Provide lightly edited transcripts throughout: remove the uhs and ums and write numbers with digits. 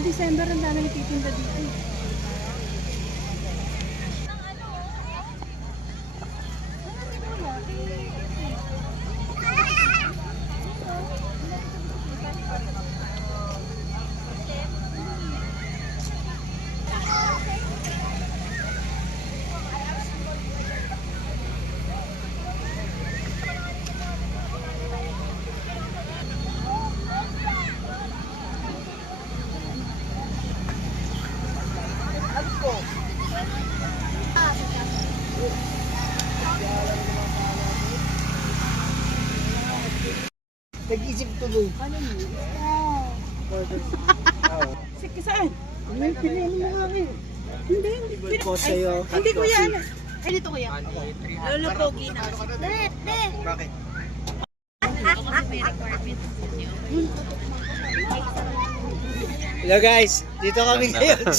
Noong December, ang dami nagtitinda dito. Nag-isip tuloy. Ano yun? Sige, saan? May pinili mo nga rin. Hindi. Po sa'yo. Hindi kuya. Ay, dito kuya. Lolo Pogi na. Bakit? Hello guys, dito kami ngayon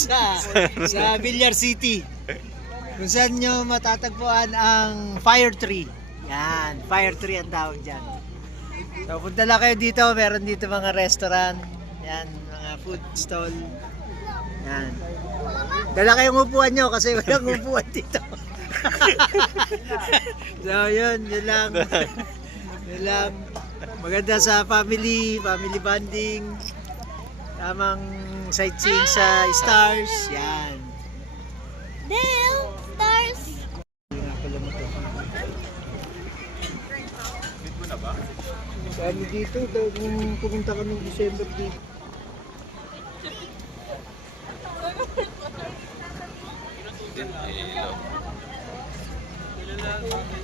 sa Villar City. Kung saan nyo matatagpuan ang Fire Tree. Yan, Fire Tree ang tawag dyan. So punta lang kayo dito, meron dito mga restaurant. Yan, mga food stall. Yan. Dala kayong upuan nyo kasi walang upuan dito. So yun lang. Yun lang. Maganda sa family bonding. Tamang sightseeing sa stars. Yan. Dale, stars. Hindi nga pala mo to. Kami dito, kung pumunta kami December dito. Hello.